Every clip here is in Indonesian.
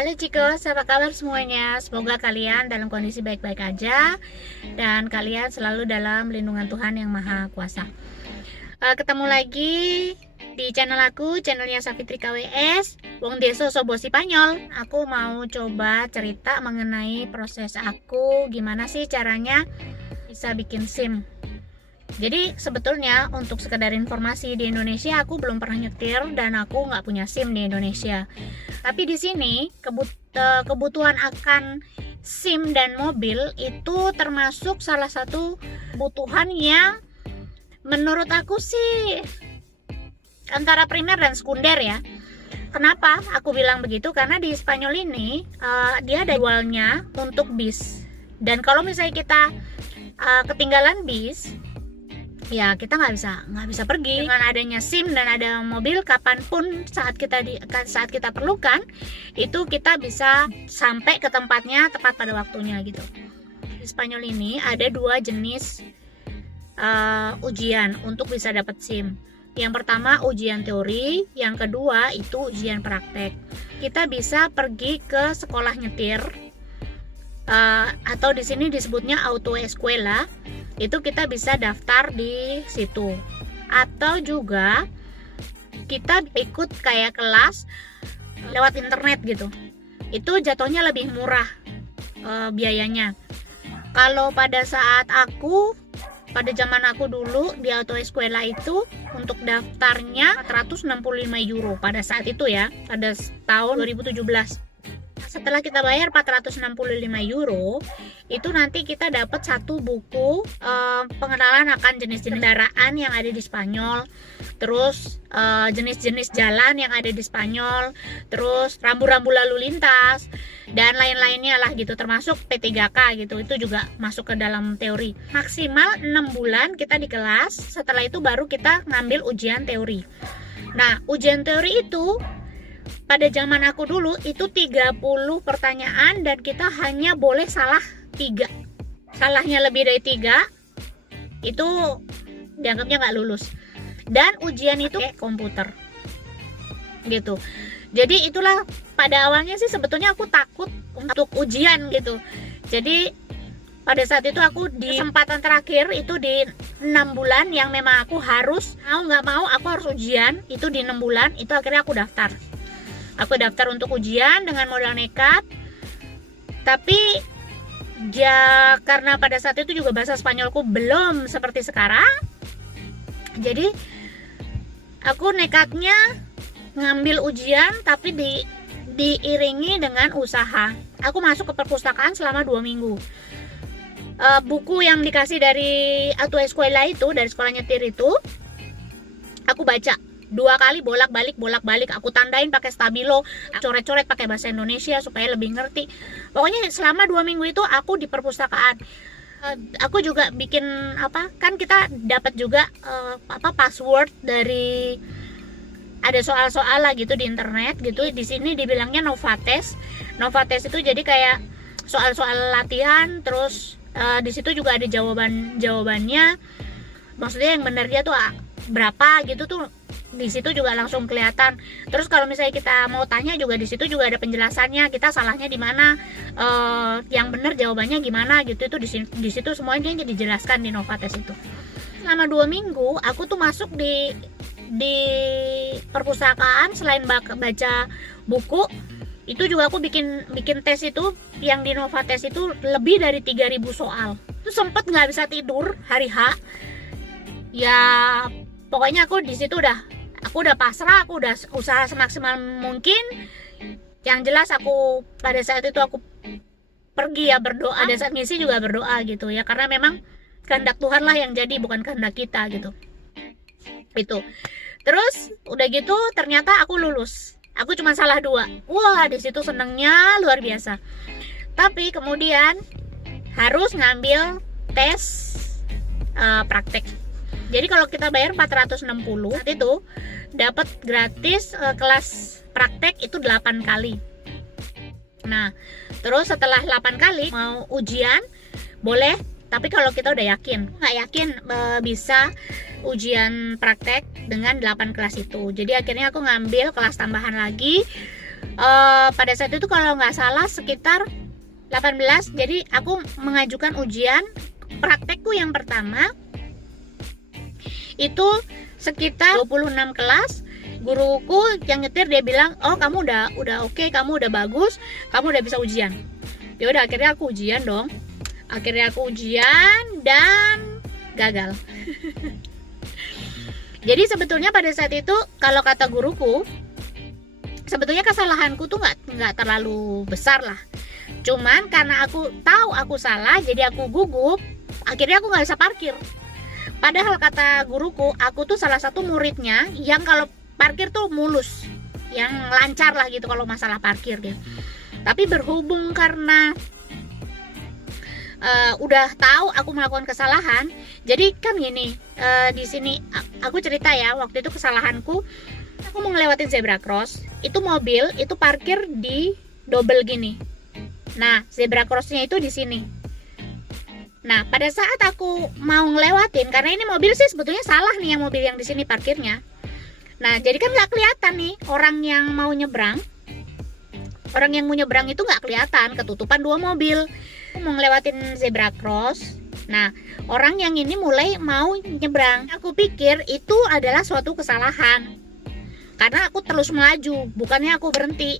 Halo Cikos, apa kabar semuanya? Semoga kalian dalam kondisi baik-baik aja dan kalian selalu dalam lindungan Tuhan yang Maha Kuasa. Ketemu lagi di channel aku, channelnya Safitri KWS. Wong Deso Sobo Sipanyol. Aku mau coba cerita mengenai proses aku, gimana sih caranya bisa bikin SIM. Jadi sebetulnya untuk sekedar informasi, di Indonesia aku belum pernah nyetir dan aku nggak punya SIM di Indonesia. Tapi di sini kebutuhan akan SIM dan mobil itu termasuk salah satu kebutuhan yang menurut aku sih antara primer dan sekunder ya. Kenapa aku bilang begitu? Karena di Spanyol ini dia ada jadwalnya untuk bis. Dan kalau misalnya kita ketinggalan bis, ya kita nggak bisa pergi. Dengan adanya SIM dan ada mobil, kapanpun saat kita perlukan, itu kita bisa sampai ke tempatnya tepat pada waktunya gitu. Di Spanyol ini ada dua jenis ujian untuk bisa dapat SIM. Yang pertama ujian teori, yang kedua itu ujian praktek. Kita bisa pergi ke sekolah nyetir, atau di sini disebutnya autoescuela. Itu kita bisa daftar di situ, atau juga kita ikut kayak kelas lewat internet gitu. Itu jatuhnya lebih murah biayanya. Kalau pada zaman aku dulu di autoescuela itu untuk daftarnya 465 euro pada saat itu ya, pada tahun 2017. Setelah kita bayar 465 euro, itu nanti kita dapat satu buku pengenalan akan jenis-jenis kendaraan yang ada di Spanyol, terus jenis-jenis jalan yang ada di Spanyol, terus rambu-rambu lalu lintas dan lain-lainnya lah gitu, termasuk P3K gitu. Itu juga masuk ke dalam teori. Maksimal 6 bulan kita di kelas, setelah itu baru kita ngambil ujian teori. Nah, ujian teori itu pada zaman aku dulu itu 30 pertanyaan dan kita hanya boleh salah 3. Salahnya lebih dari 3 itu dianggapnya nggak lulus. Dan ujian itu kayak komputer gitu. Jadi itulah pada awalnya sih sebetulnya aku takut untuk ujian gitu. Jadi pada saat itu aku di kesempatan terakhir itu di 6 bulan yang memang aku harus mau nggak mau aku harus ujian itu di 6 bulan, itu akhirnya aku daftar. Aku daftar untuk ujian dengan modal nekat. Tapi ya karena pada saat itu juga bahasa Spanyolku belum seperti sekarang, jadi aku nekatnya ngambil ujian tapi diiringi dengan usaha. Aku masuk ke perpustakaan selama 2 minggu. Buku yang dikasih dari autoescuela itu, dari sekolah nyetir itu, aku baca 2 kali bolak-balik aku tandain pakai stabilo, coret-coret pakai bahasa Indonesia supaya lebih ngerti. Pokoknya selama 2 minggu itu aku di perpustakaan. Aku juga bikin kan kita dapat juga password dari, ada soal-soal lah gitu di internet gitu. Di sini dibilangnya Novates itu jadi kayak soal-soal latihan, terus di situ juga ada jawabannya, maksudnya yang benernya tuh berapa gitu tuh. Di situ juga langsung kelihatan. Terus kalau misalnya kita mau tanya juga di situ juga ada penjelasannya, kita salahnya di mana, yang benar jawabannya gimana gitu. Itu di situ semuanya dijelaskan di Novates itu. Selama 2 minggu aku tuh masuk di perpustakaan, selain baca buku itu juga aku bikin tes itu yang di Novates itu lebih dari 3.000 soal. Itu sempet nggak bisa tidur hari H. Ya pokoknya aku di situ aku udah pasrah, aku udah usaha semaksimal mungkin. Yang jelas aku pada saat itu aku pergi ya berdoa, pada saat ngisi juga berdoa gitu ya, karena memang kehendak Tuhan lah yang jadi, bukan kehendak kita gitu. Itu. Terus udah gitu ternyata aku lulus. Aku cuma salah 2. Wah, di situ senengnya luar biasa. Tapi kemudian harus ngambil tes praktek. Jadi kalau kita bayar 460 saat itu dapat gratis kelas praktek itu 8 kali. Nah, terus setelah 8 kali mau ujian boleh, tapi kalau kita udah nggak yakin bisa ujian praktek dengan 8 kelas itu. Jadi akhirnya aku ngambil kelas tambahan lagi pada saat itu kalau nggak salah sekitar 18. Jadi aku mengajukan ujian praktekku yang pertama itu sekitar 26 kelas. Guruku yang nyetir dia bilang, oh kamu udah oke, kamu udah bagus, kamu udah bisa ujian. Ya udah, akhirnya aku ujian dong. Akhirnya aku ujian dan gagal. Jadi sebetulnya pada saat itu kalau kata guruku, sebetulnya kesalahanku tuh nggak terlalu besar lah. Cuman karena aku tahu aku salah, jadi aku gugup. Akhirnya aku nggak bisa parkir. Padahal kata guruku, aku tuh salah satu muridnya yang kalau parkir tuh mulus, yang lancar lah gitu kalau masalah parkir gitu. Tapi berhubung karena udah tahu aku melakukan kesalahan, jadi kan gini, di sini aku cerita ya, waktu itu kesalahanku, aku mau ngelewatin zebra cross, itu mobil itu parkir di double gini. Nah, zebra crossnya itu di sini. Nah, pada saat aku mau ngelewatin, karena ini mobil sih sebetulnya salah nih yang mobil yang di sini parkirnya. Nah, jadi kan nggak kelihatan nih orang yang mau nyebrang. Orang yang mau nyebrang itu nggak kelihatan, ketutupan dua mobil. Aku mau ngelewatin zebra cross. Nah, orang yang ini mulai mau nyebrang. Aku pikir itu adalah suatu kesalahan. Karena aku terus melaju, bukannya aku berhenti.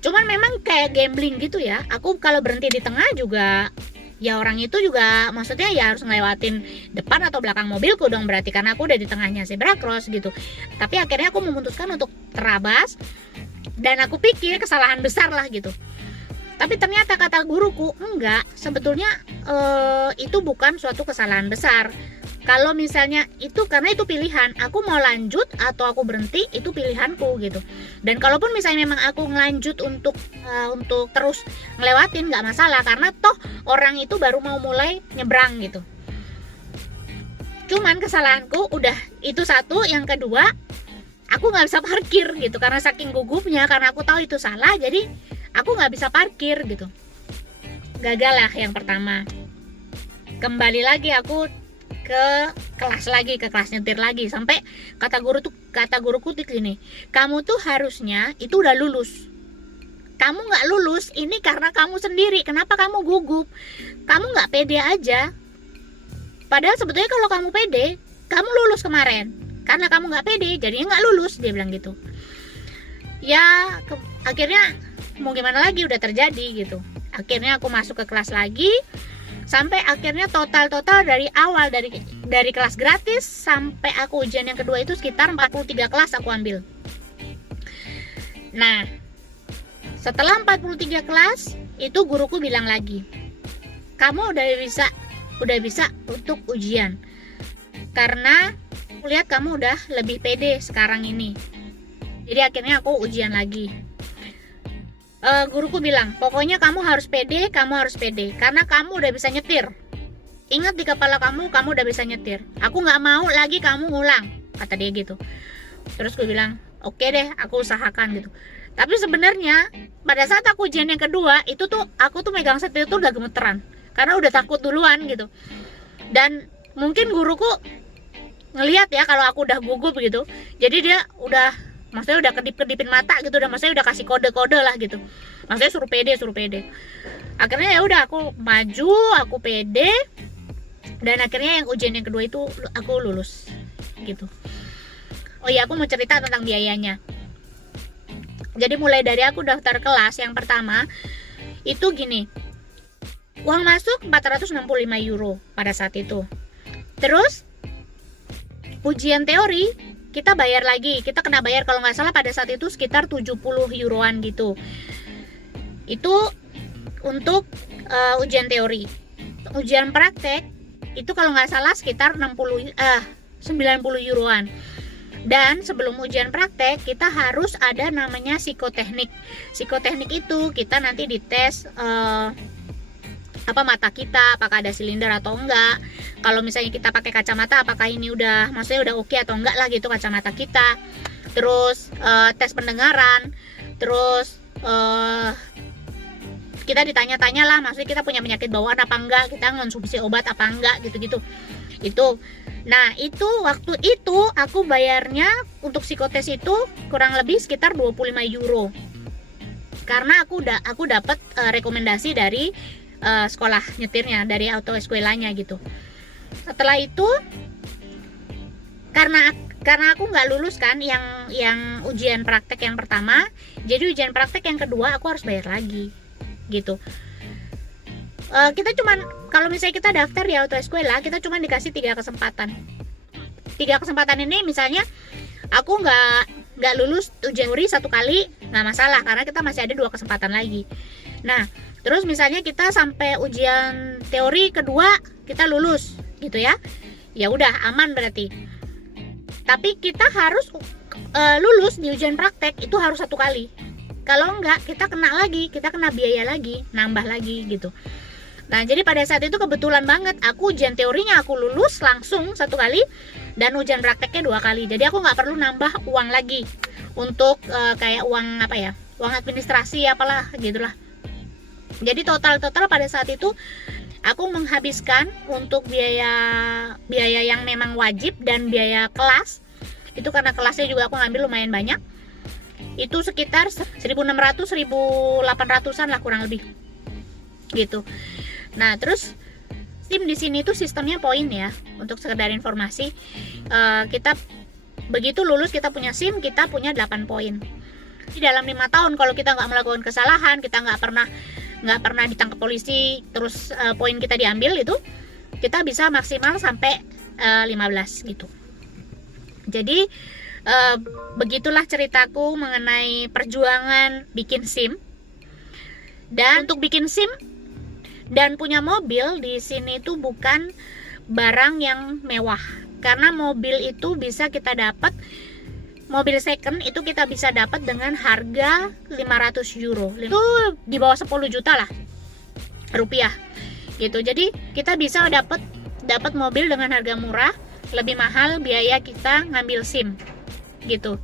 Cuman memang kayak gambling gitu ya. Aku kalau berhenti di tengah juga, ya orang itu juga maksudnya ya harus ngelewatin depan atau belakang mobilku dong, berarti karena aku udah di tengahnya zebra cross gitu. Tapi akhirnya aku memutuskan untuk terabas dan aku pikir kesalahan besar lah gitu. Tapi ternyata kata guruku, enggak, sebetulnya itu bukan suatu kesalahan besar. Kalau misalnya itu karena itu pilihan, aku mau lanjut atau aku berhenti, itu pilihanku gitu. Dan kalaupun misalnya memang aku ngelanjut untuk terus ngelewatin, nggak masalah, karena toh orang itu baru mau mulai nyebrang gitu. Cuman kesalahanku udah itu satu, yang kedua aku nggak bisa parkir gitu karena saking gugupnya, karena aku tahu itu salah, jadi aku nggak bisa parkir gitu. Gagal lah yang pertama. Kembali lagi aku ke kelas nyetir lagi, sampai kata guruku tuh gini, kamu tuh harusnya itu udah lulus, kamu nggak lulus ini karena kamu sendiri. Kenapa kamu gugup? Kamu nggak pede aja, padahal sebetulnya kalau kamu pede kamu lulus kemarin. Karena kamu nggak pede jadinya nggak lulus, dia bilang gitu ya. Akhirnya mau gimana lagi, udah terjadi gitu. Akhirnya aku masuk ke kelas lagi, sampai akhirnya total dari awal, dari kelas gratis sampai aku ujian yang kedua itu sekitar 43 kelas aku ambil. Nah, setelah 43 kelas itu guruku bilang lagi, kamu udah bisa untuk ujian, karena aku lihat kamu udah lebih pede sekarang ini. Jadi akhirnya aku ujian lagi. Guruku bilang, pokoknya kamu harus pede, karena kamu udah bisa nyetir. Ingat di kepala kamu udah bisa nyetir. Aku nggak mau lagi kamu ngulang, kata dia gitu. Terus gue bilang, oke deh, aku usahakan gitu. Tapi sebenarnya pada saat aku ujian yang kedua itu tuh aku tuh megang setir tuh udah gemeteran, karena udah takut duluan gitu. Dan mungkin guruku ngelihat ya kalau aku udah gugup gitu, jadi dia maksudnya udah kedip-kedipin mata gitu, maksudnya udah kasih kode-kode lah gitu, maksudnya suruh pede. Akhirnya ya udah aku maju, aku pede, dan akhirnya yang ujian yang kedua itu aku lulus gitu. Oh iya, aku mau cerita tentang biayanya. Jadi mulai dari aku daftar kelas yang pertama itu gini, uang masuk 465 euro pada saat itu. Terus ujian teori kita bayar lagi, kita kena bayar kalau nggak salah pada saat itu sekitar 70 euroan gitu. Itu untuk ujian teori. Ujian praktek itu kalau nggak salah sekitar 90 euroan. Dan sebelum ujian praktek kita harus ada namanya psikoteknik. Psikoteknik itu kita nanti dites mata kita, apakah ada silinder atau enggak. Kalau misalnya kita pakai kacamata, apakah ini maksudnya udah oke atau enggak lah gitu kacamata kita. Terus tes pendengaran, terus kita ditanya-tanya lah, maksudnya kita punya penyakit bawaan apa enggak, kita ngonsumsi obat apa enggak gitu-gitu. Itu. Nah, waktu itu aku bayarnya untuk psikotes itu kurang lebih sekitar 25 euro. karena aku dapat rekomendasi dari sekolah nyetirnya, dari auto escuelanya gitu. Setelah itu karena aku nggak lulus kan yang ujian praktek yang pertama, jadi ujian praktek yang kedua aku harus bayar lagi gitu. Kita cuman, kalau misalnya kita daftar di auto escuela, kita cuman dikasih 3 kesempatan. 3 kesempatan ini misalnya aku nggak lulus ujian teori 1 kali, nggak masalah karena kita masih ada 2 kesempatan lagi. Nah terus misalnya kita sampai ujian teori kedua kita lulus gitu ya udah aman berarti. Tapi kita harus lulus di ujian praktek itu harus 1 kali. Kalau enggak kita kena biaya lagi, nambah lagi gitu. Nah jadi pada saat itu kebetulan banget aku ujian teorinya aku lulus langsung 1 kali dan ujian prakteknya 2 kali. Jadi aku nggak perlu nambah uang lagi untuk kayak uang uang administrasi apalah gitulah. Jadi total pada saat itu aku menghabiskan untuk biaya yang memang wajib dan biaya kelas itu, karena kelasnya juga aku ngambil lumayan banyak, itu sekitar 1.600-1.800an lah kurang lebih gitu. Nah terus SIM di sini tuh sistemnya poin ya, untuk sekedar informasi. Kita begitu lulus kita punya SIM, kita punya 8 poin. Di dalam 5 tahun kalau kita nggak melakukan kesalahan, kita nggak pernah ditangkap polisi, terus poin kita diambil, itu kita bisa maksimal sampai 15 gitu. Jadi begitulah ceritaku mengenai perjuangan bikin SIM. Dan untuk bikin SIM dan punya mobil di sini itu bukan barang yang mewah, karena mobil itu bisa kita dapat, mobil second itu kita bisa dapat dengan harga 500 euro, itu di bawah 10 juta lah rupiah gitu. Jadi kita bisa dapat mobil dengan harga murah, lebih mahal biaya kita ngambil SIM gitu.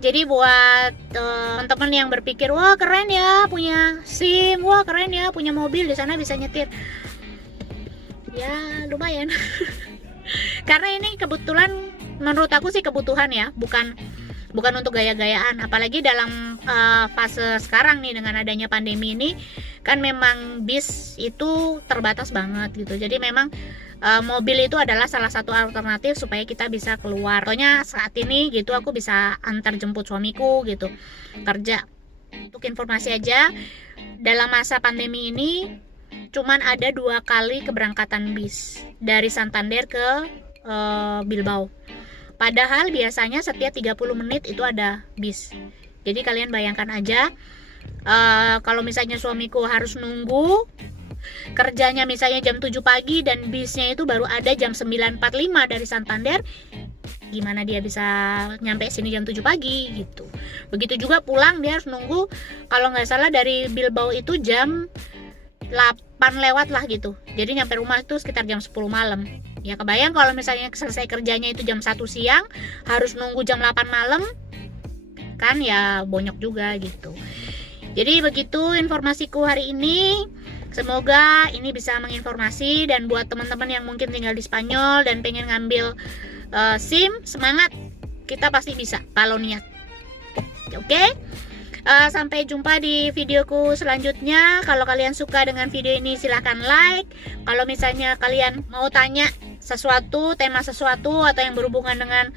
Jadi buat teman-teman yang berpikir wah keren ya punya SIM, wah keren ya punya mobil di sana bisa nyetir, ya lumayan. Karena ini kebetulan menurut aku sih kebutuhan ya, bukan untuk gaya-gayaan. Apalagi dalam fase sekarang nih dengan adanya pandemi ini kan memang bis itu terbatas banget gitu. Jadi memang mobil itu adalah salah satu alternatif supaya kita bisa keluar. Contohnya saat ini gitu aku bisa antar jemput suamiku gitu kerja. Untuk informasi aja, dalam masa pandemi ini cuman ada 2 kali keberangkatan bis dari Santander ke Bilbao. Padahal biasanya setiap 30 menit itu ada bis. Jadi kalian bayangkan aja, kalau misalnya suamiku harus nunggu kerjanya misalnya jam 7 pagi dan bisnya itu baru ada jam 9.45 dari Santander, gimana dia bisa nyampe sini jam 7 pagi gitu. Begitu juga pulang dia harus nunggu, kalau nggak salah dari Bilbao itu jam 8 lewat lah gitu. Jadi nyampe rumah itu sekitar jam 10 malam. Ya kebayang kalau misalnya selesai kerjanya itu jam 1 siang, harus nunggu jam 8 malam, kan ya bonyok juga gitu. Jadi begitu informasiku hari ini. Semoga ini bisa menginformasi, dan buat teman-teman yang mungkin tinggal di Spanyol dan pengen ngambil SIM, semangat, kita pasti bisa kalau niat. Oke? Sampai jumpa di videoku selanjutnya. Kalau kalian suka dengan video ini silahkan like. Kalau misalnya kalian mau tanya sesuatu, tema sesuatu atau yang berhubungan dengan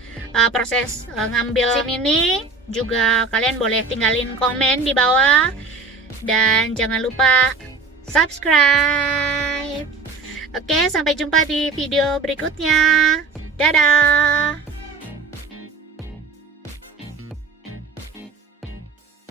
proses ngambil SIM ini, juga kalian boleh tinggalin komen di bawah. Dan jangan lupa subscribe. Oke, sampai jumpa di video berikutnya. Dadah.